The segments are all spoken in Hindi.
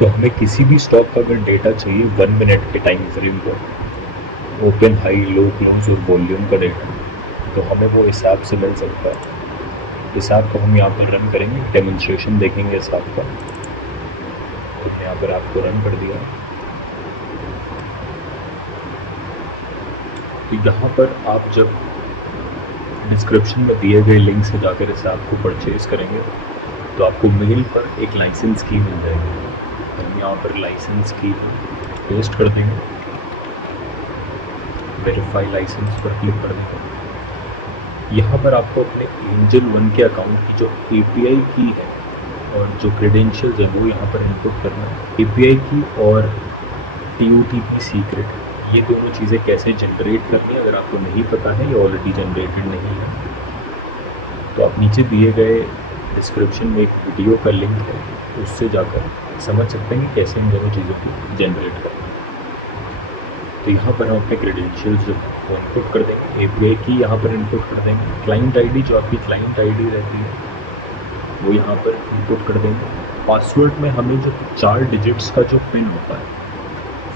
तो हमें किसी भी स्टॉक का अगर डेटा चाहिए 1 मिनट के टाइम फ्रेम पर, ओपन, हाई, लो, क्लोज और वॉल्यूम का डेटा, तो हमें वो हिसाब से मिल सकता है। हिसाब को हम यहाँ पर रन करेंगे, डेमोन्स्ट्रेशन देखेंगे हिसाब का। तो यहाँ पर आपको रन कर दिया। तो यहाँ पर आप जब डिस्क्रिप्शन में दिए गए लिंक से जाकर हिसाब को परचेज करेंगे तो आपको मेल पर एक लाइसेंस की मिल जाएगी। हम यहाँ पर लाइसेंस की पेस्ट कर देंगे, वेरीफाई लाइसेंस पर क्लिक कर देंगे। यहाँ पर आपको अपने एंजल वन के अकाउंट की जो API की है और जो क्रेडेंशियल्स है वो यहाँ पर इनपुट करना है। API की और TOTP सीक्रेट, ये दोनों चीज़ें कैसे जनरेट करनी है अगर आपको नहीं पता है, ये ऑलरेडी जनरेटेड नहीं है, तो आप नीचे दिए गए डिस्क्रिप्शन में एक वीडियो का लिंक है, उससे जाकर समझ सकते हैं कि कैसे इन दोनों चीज़ों को जनरेट करें। तो यहाँ पर हम अपने क्रेडेंशियल्स जो वो इनपुट कर देंगे, API की यहाँ पर इनपुट कर देंगे, क्लाइंट ID जो आपकी क्लाइंट ID रहती है वो यहाँ पर इनपुट कर देंगे। पासवर्ड में हमें जो 4 डिजिट्स का जो पिन होता है,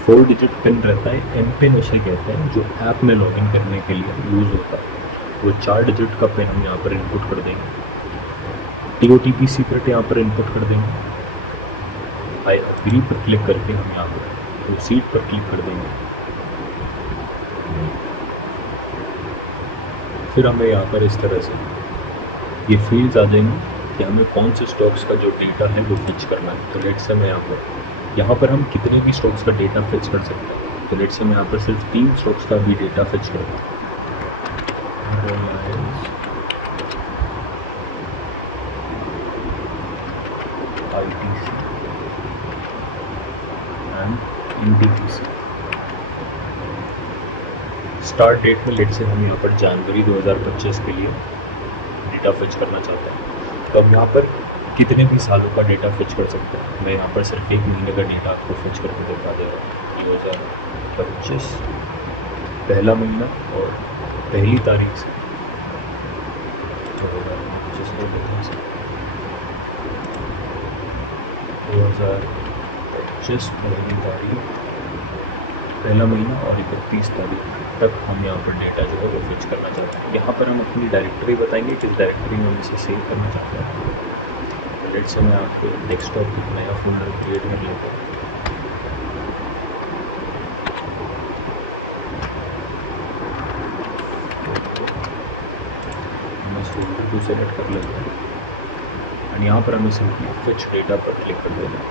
4 डिजिट पिन रहता है, MPIN उसे कहते हैं, जो ऐप में लॉगिन करने के लिए यूज़ होता है, वो 4 डिजिट का पिन हम यहाँ पर इनपुट कर देंगे। TOTP सीक्रेट यहाँ पर इनपुट कर देंगे। आई अग्री पर क्लिक करके हम यहाँ पर प्रोसीड पर क्लिक कर देंगे। फिर हमें यहाँ पर इस तरह से ये फील्ड्स आ जाएंगी कि हमें कौन से स्टॉक्स का जो डेटा है वो फिच करना है। तो लेट्स से मैं यहाँ पर हम कितने भी स्टॉक्स का डेटा फिच कर सकते हैं। तो लेट्स से मैं यहाँ पर सिर्फ 3 स्टॉक्स का भी डेटा फिच करूँ। ITC and NTPC। Start date में लेट से हम यहाँ पर जनवरी 2025 के लिए डेटा फिच करना चाहते हैं। तो हम यहाँ पर कितने भी सालों का डेटा फिच कर सकते हैं। मैं यहाँ पर सिर्फ 1 महीने का डेटा आपको फिच करके दिखा दे रहा हूँ। 2025 पहला महीना और पहली तारीख से 2025 पहली तारीख, पहला महीना और 31 तारीख तक हम यहाँ पर डेटा जो है वो फिच करना चाहते हैं। यहाँ पर हम अपनी डायरेक्टरी बताएंगे किस डायरेक्टरी में हम इसे सेव करना चाहते हैं। लेट्स से मैं आपको डेस्कटॉप पर नया फोल्डर क्रिएट कर लेता हूँ। मैं इस फोल्डर को सेलेक्ट कर लेता हूँ और यहाँ पर हमें सिंपली फिच डेटा पर क्लिक कर देना है।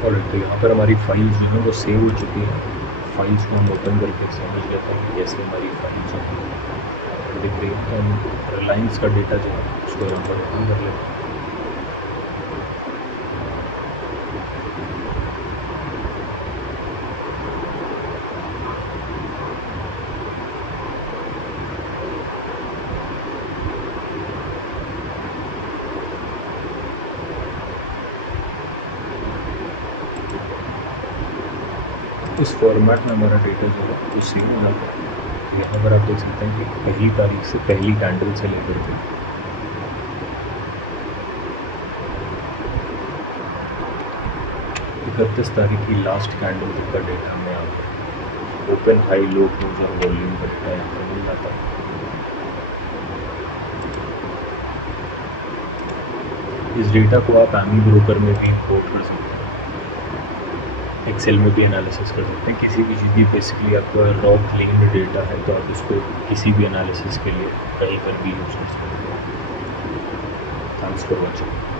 और तो यहाँ पर हमारी फाइल्स जो है वो सेव हो चुकी है। फाइल्स को हम ओपन करके समझ लेते हैं कैसे हमारी फाइल्स दिख रही है। तो हम रिलायंस का डेटा जो है उसको यहाँ पर ओपन कर लेते हैं। इस फॉर्मेट में हमारा डेटा जो है वो सेव हो जाता है। यहाँ पर आप देख सकते हैं कि पहली तारीख से पहली कैंडल से लेकर के 31 तारीख की लास्ट कैंडल तक का डेटा हमें यहाँ पर open high low closure volume वगैरह यहाँ पर मिल जाता है। इस डेटा को आप एमी ब्रोकर में भी इंपोर्ट कर सकते हैं, एक्सेल में भी एनालिसिस कर सकते हैं। किसी भी चीज़ की बेसिकली आपका रॉ क्लीन डेटा है तो आप इसको किसी भी एनालिसिस के लिए कहीं पर भी यूज़ कर सकते हैं। Thanks for watching.